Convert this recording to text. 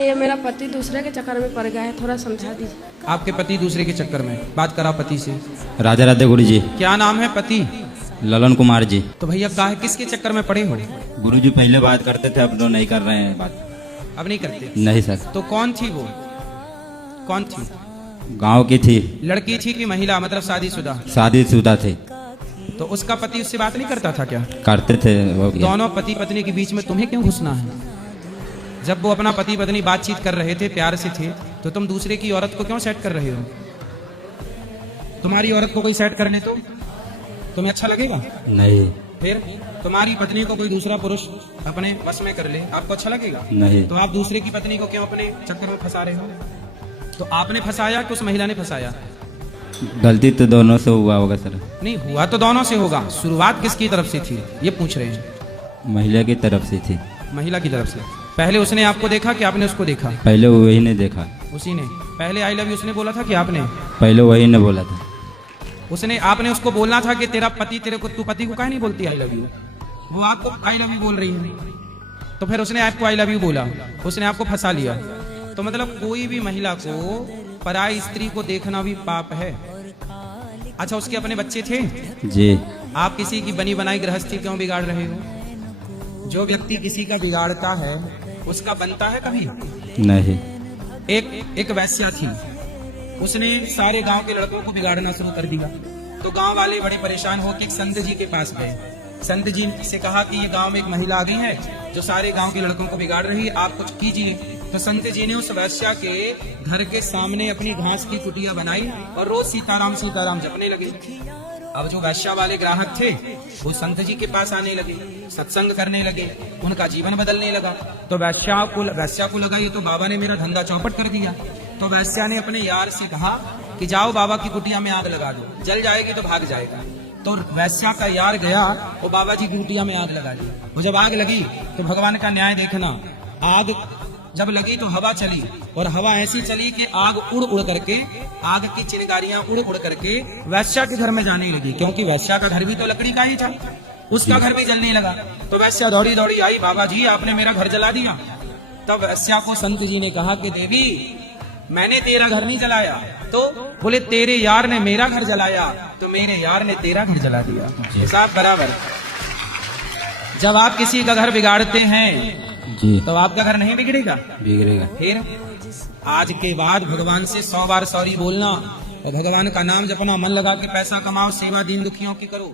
ये मेरा पति दूसरे के चक्कर में पड़ गया है, थोड़ा समझा दीजिए। आपके पति दूसरे के चक्कर में? बात करा पति से। राधे राधे गुरु जी। क्या नाम है पति? ललन कुमार जी। तो भैया काहे किसके चक्कर में पड़े हो? गुरु जी पहले बात करते थे, अब तो नहीं कर रहे हैं बात। अब नहीं करते? नहीं सर। तो कौन थी वो? कौन थी? गांव की थी। लड़की थी कि महिला, मतलब शादीशुदा? शादीशुदा थे। तो उसका पति उससे बात नहीं करता था क्या? करते थे। हो गया। दोनों पति पत्नी के बीच में तुम्हें क्यों घुसना है? जब वो अपना पति पत्नी बातचीत कर रहे थे, प्यार से थे, तो तुम दूसरे की औरत को क्यों सेट कर रहे हो? तुम्हारी औरत को कोई सेट करने तो तुम्हें अच्छा लगेगा? नहीं। फिर तुम्हारी पत्नी को कोई दूसरा पुरुष अपने वश में कर ले, आपको अच्छा लगेगा? नहीं। तो आप दूसरे की पत्नी को क्यों अपने चक्कर में फंसा रहे हो? तो आपने फंसाया कि उस महिला ने फंसाया? गलती तो दोनों से हुआ होगा सर। नहीं हुआ तो दोनों से होगा, शुरुआत किसकी तरफ से थी ये पूछ रहे हैं? महिला की तरफ से थी। महिला की तरफ से। पहले उसने आपको देखा कि आपने उसको देखा? पहले वही ने देखा। उसी ने पहले आई लव यू उसने बोला था कि आपने? पहले वही ने बोला था। उसने आपने उसको बोलना था कि तेरा पति तेरे को, तू पति को काहे नहीं बोलती आई लव यू? वो आपको आई लव यू बोल रही है, तो फिर उसने आपको आई लव यू बोला, उसने आपको फंसा लिया। तो मतलब कोई भी महिला को पराई स्त्री को देखना भी पाप है। अच्छा, उसके अपने बच्चे थे? जी। आप किसी की बनी बनाई गृहस्थी क्यों बिगाड़ रहे हो? जो व्यक्ति किसी का बिगाड़ता है उसका बनता है कभी? नहीं। एक वैश्या थी, उसने सारे गांव के लड़कों को बिगाड़ना शुरू कर दिया। तो गांव वाले बड़े परेशान होकर एक संत जी के पास गए। संत जी से कहा कि ये गांव में एक महिला आ गई है जो सारे गांव के लड़कों को बिगाड़ रही है, आप कुछ कीजिए। तो संत जी ने उस वैश्या के घर के सामने अपनी घास की कुटिया बनाई और रोज सीताराम सीताराम जपने लगे। अब जो वैश्या वाले ग्राहक थे वो संत जी के पास आने लगे, सत्संग करने लगे, उनका जीवन बदलने लगा। तो वैश्या को लगा ये तो बाबा ने मेरा धंधा चौपट कर दिया। तो वैश्या ने अपने यार से कहा कि जाओ बाबा की कुटिया में आग लगा दो, जल जाएगी तो भाग जाएगा। तो वैश्या का यार गया, वो बाबा जी की कुटिया में आग लगा दी। वो जब आग लगी तो भगवान का न्याय देखना, आग जब लगी तो हवा चली, और हवा ऐसी चली कि आग उड़ उड़ करके, आग की चिंगारियां उड़ उड़ करके वैश्या के घर में जाने लगी, क्योंकि वैश्या का घर भी तो लकड़ी का ही था, उसका घर भी जलने लगा। तो वैश्या दौड़ी दौड़ी आई, बाबा जी आपने मेरा घर जला दिया। तब वैश्या को संत जी ने कहा कि देवी मैंने तेरा घर नहीं जलाया। तो बोले तेरे यार ने मेरा घर जलाया, तो मेरे यार ने तेरा घर जला दिया। हिसाब बराबर। जब आप किसी का घर बिगाड़ते हैं जी, तो आपका घर नहीं बिगड़ेगा? बिगड़ेगा। फिर आज के बाद भगवान से 100 बार सॉरी बोलना और भगवान का नाम जपना, मन लगा के पैसा कमाओ, सेवा दीन दुखियों की करो।